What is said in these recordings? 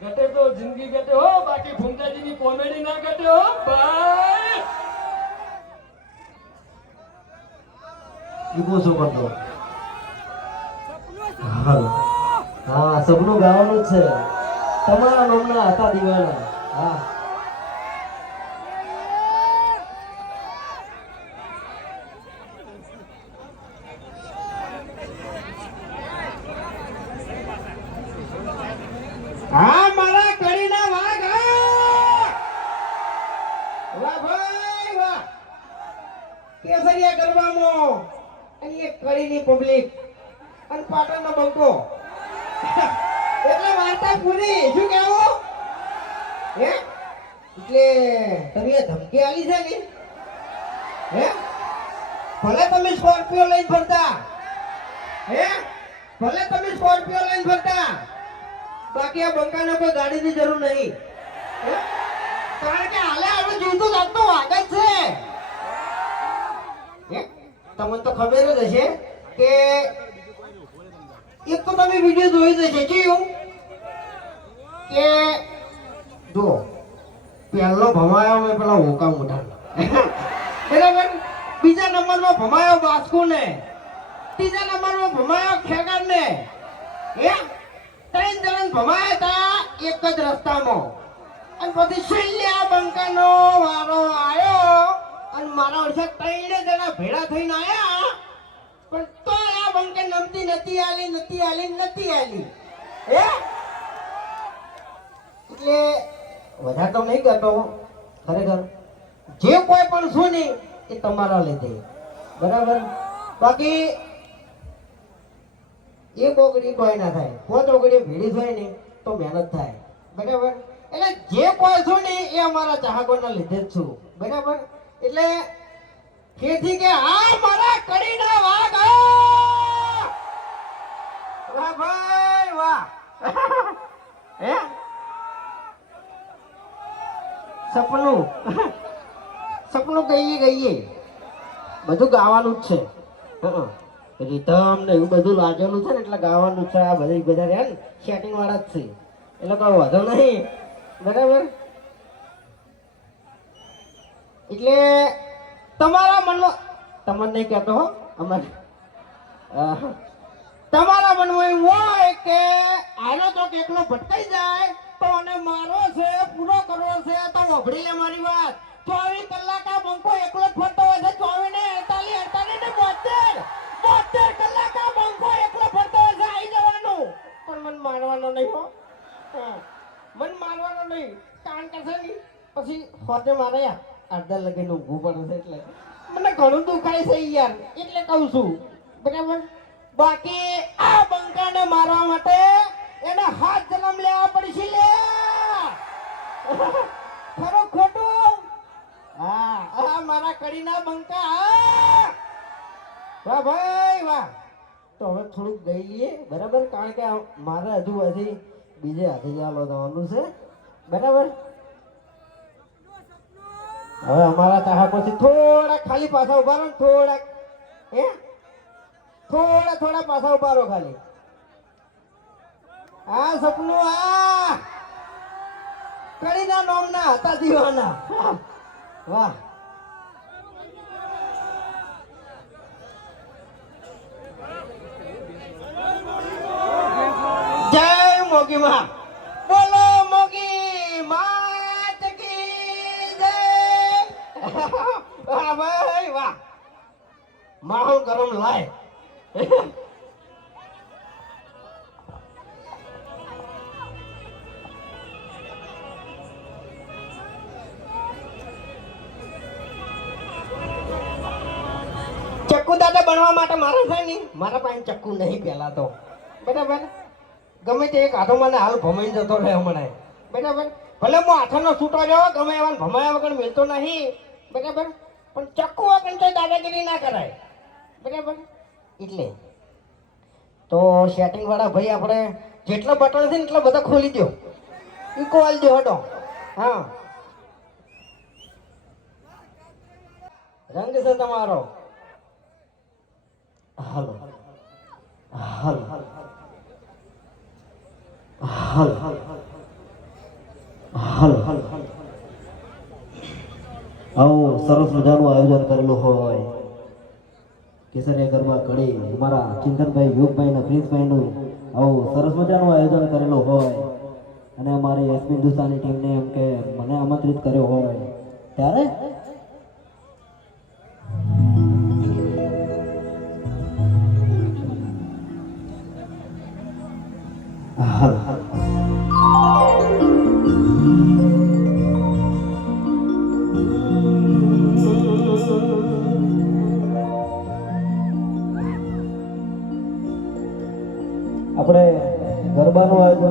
ઘટે તો જિંદગી ઘટે હો બાકી ફૂમતાજીની કોમેડી ના ઘટે હો ભાઈ. ઈગો શું કરતો હા સપનું ગાવાનું છે. તમારા નામના હતા દીવાના. હા. હા મારા કડીના વાઘ હા! વાહ ભાઈ વાહ કેસરિયા ગરબામાં અને એક કડીની પબ્લિક અને પાટણનો બંકો એટલે વાર્તા પૂરી શું કહેવું હે એટલે તમે આ ધમકી આલી છે ને હે ભલે તમે સ્કોર્પિયો લઈને ફરતા હે ભલે તમે સ્કોર્પિયો લઈને ફરતા બાકી આ બંકાને કોઈ ગાડીની જરૂર નહીં? કારણ કે હાલે આપણે જીવતું લાગતો વાગે છે. તમને તો ખબર જ હશે કે એક તો તમે વીડિયો જોઈ જશે કેવું કે જો પહેલો ભમાયો મેં પેલા હોકા મોટા બરાબર? બીજા નંબરમાં ભમાયો બાસ્કુને. ત્રીજા નંબરમાં ભમાયો ખેગાર ને હે? ત્રણ જણ ભમાયા હતા, એક જ રસ્તામાં. અને પછી છેલ્લે બંકાનો વારો આવ્યો અને મારા વર્ષે ત્રણે જણા ભેળા થઈને આવ્યા પણ તો આ બંકે નમતી નથી આલી નથી આલી નથી આલી. હે? એટલે વધારે તો નહીં કરતો ખરેખર. જે કોઈ પણ શું નહીં એ તમારા લીધે. બરાબર? બાકી એક ઓગળી કોઈ ના થાય. પોત ઓગળી ભીડી થાય ને તો મહેનત થાય. બરાબર? એટલે જે કોઈ છું ને એ અમારા ચાહકોના લીધે જ છું. બરાબર? એટલે કેથી કે આ મારા કડીના વાઘ! વાહ ભાઈ, વાહ. હે? સપનું. સપનું કહીએ કહીએ બધું ગાવાનું જ છે. હં. રીધમ ને એવું બધું લાગેલું છે ને, એટલે ગાવાનું છે, આ બધા બધા રહ્યા ને સેટિંગ વાળા જ છે. એટલે કોઈ વધો નહીં. બરાબર? એટલે તમારા મનમાં, તમને નહીં કહેતો હો, અમારે. તમારા મનમાં એવું હોય કે આનો તો કેટલો ભટકાઈ જાય, તો અને મારો છે, પૂરો કરવો છે, તો વભડી લે મારી વાત. ચોવીસ કલાક આ બંકો એકલો જ ફરતો હોય છે, ચોવીસ ને અડતાલીસ અડતાલીસ ને બોતેર. બોતેર કલાક આ બંકો એકલો ફરતો હોય આવી જવાનું. પણ મન મારવાનો નહીં હો. મન મારવાનો નહીં. કારણ કે છે પછી હોતે મારે અડધા લગીને ઊભું પડે એટલે. મને ઘણું દુખાય છે યાર. એટલે કહું છું. બરાબર? બાકી આ બંકાને મારવા માટે એને હાથ જન્મ લેવા પડશે લે. ખરો ખોટું? હા. આ મારા કડીના બંકા. વાહ ભાઈ, વાહ. તો હવે થોડુંક ગઈ લઈએ બરાબર? કારણ કે મારે હજુ હજી બીજે હાથે ચાલો જવાનું છે. બરાબર? હવે અમારા તાહા પછી થોડાક ખાલી પાછા ઊભા રહો થોડાક, હે? થોડા થોડા પાછા ઊભા રહો ખાલી. આ સપનું, આ! કડીના નોમના હતા, દીવાના. વાહ જય મોગી માં બોલો મોગી માત કી જય. વાહ ભાઈ વાહ. માહોલ ગરમ લાય. ચક્કુ દાદા બનવા માટે મારે છે નહીં. મારા પાસે ચક્કુ નહીં પહેલા તો. બરાબર? ગમે તે એક હાથો મને હાલ ભમાઈ જતો રહે હમણાં બરાબર? ભલે હું હાથોનો છૂટો રહ્યો, ગમે એવા ભમાયા વગર મિલતો નહીં. બરાબર? પણ ચક્કુ વગર તો દાદાગીરી ના કરાય. બરાબર? એટલે. તો સેટિંગ વાળા ભાઈ આપણે જેટલા બટન છે ને એટલા બધા ખોલી દો ઈકો આલી દો હટો હા. રંગ છે તમારો. હાલો હાલો. હાલો. હાલો. હાલ. આવું સરસ મજાનું આયોજન કરેલું હોય. કેસરિયા ગરબા કડી અમારા ચિંતનભાઈ યુગભાઈ ને પ્રિન્સભાઈનું આવું સરસ મજાનું આયોજન કરેલું હોય. અને અમારી એસપી હિન્દુસ્તાની ટીમને એમ કે મને આમંત્રિત કર્યો હોય. ત્યારે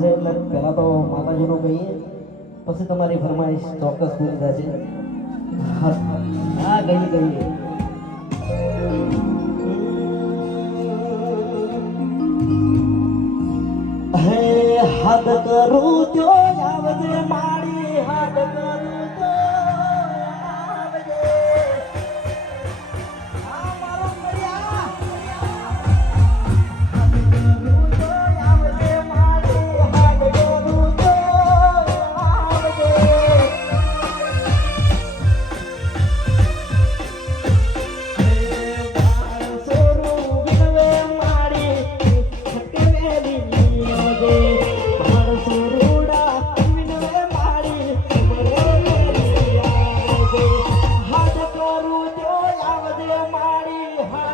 છે એટલે પહેલા તો માતાજીનું કહીએ, પછી તમારી ફરમાઈશ ચોક્કસ પૂરી થશે. હા કહીએ કહીએ હે હાથ કરું તો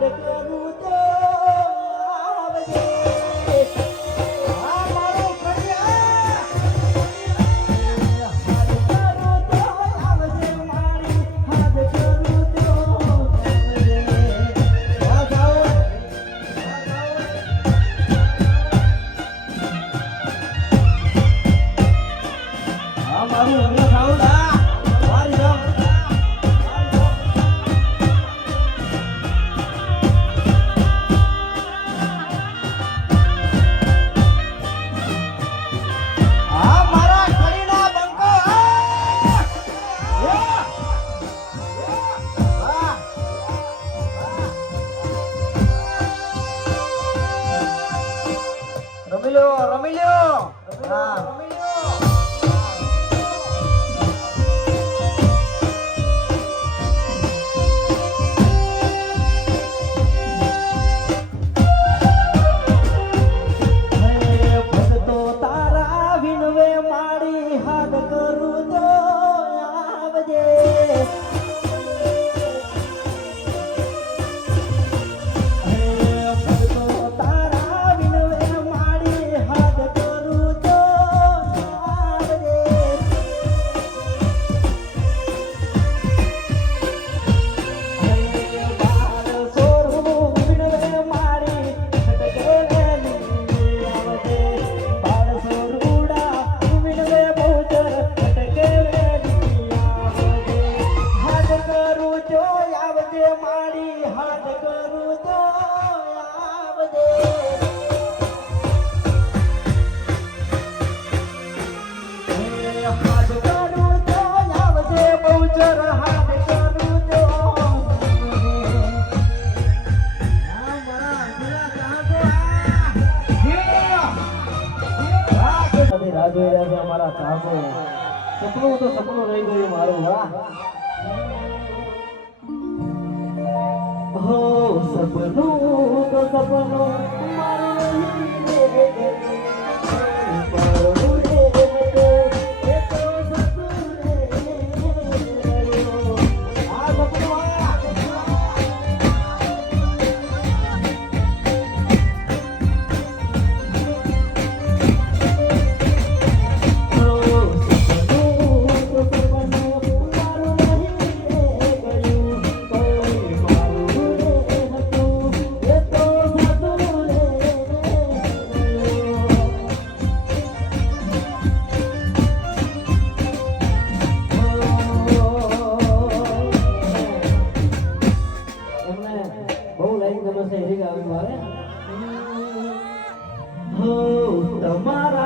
મારી હાથ રાહ જોઈ રહ્યા છે અમારા ચાહકો સપનું તો સપનું રહી ગયું મારું, વાહ. હો, સપનું તો સપનું. amor, amar é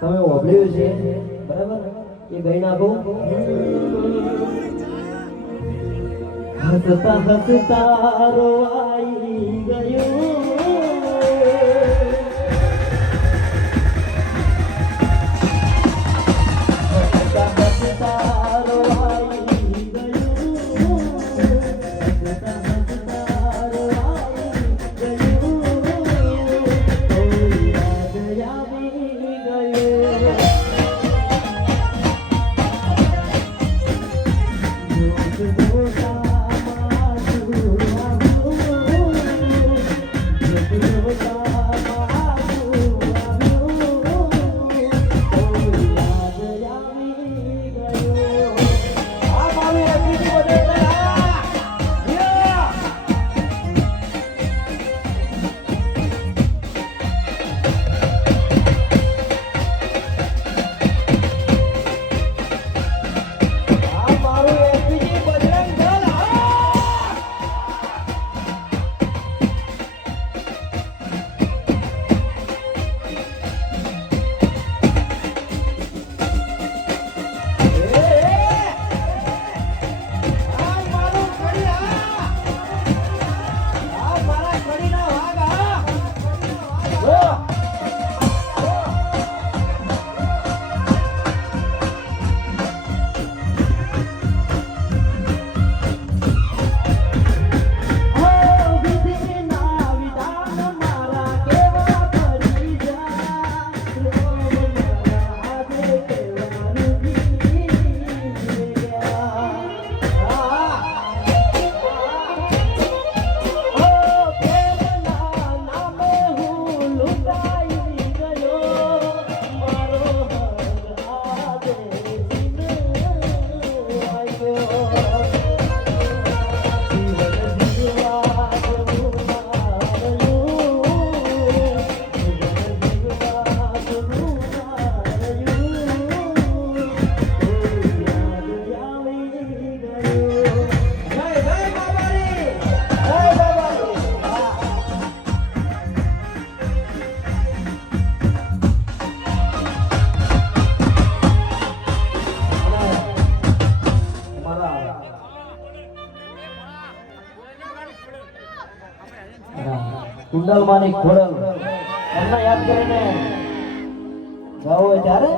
સાંભળ્યું છે? બરાબર? એ ગઈ નાખો હસતા હસતા રોવાઈ ગયું. કુંડલ માની ખોડલ એમને યાદ કરીને ગાવો હોય ત્યારે?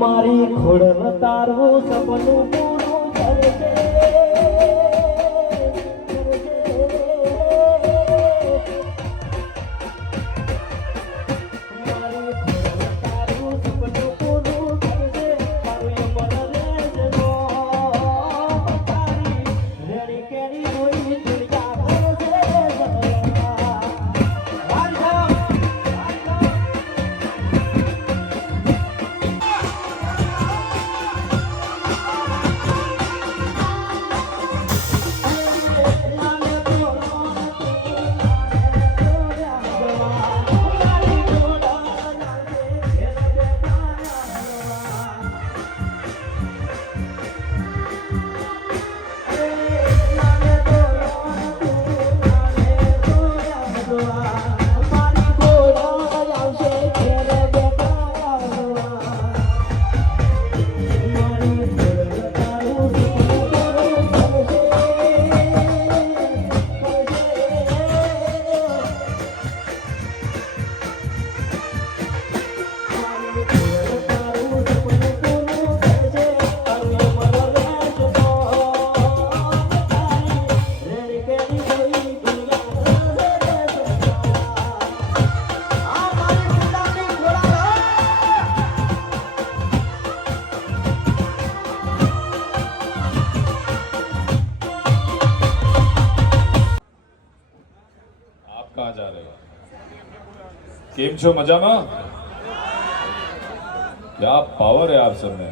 મારી ખોડલ તારું સપનું પૂરું કરે મારી કેમ છો મજામાં? ક્યાં પાવર હે આપ સબને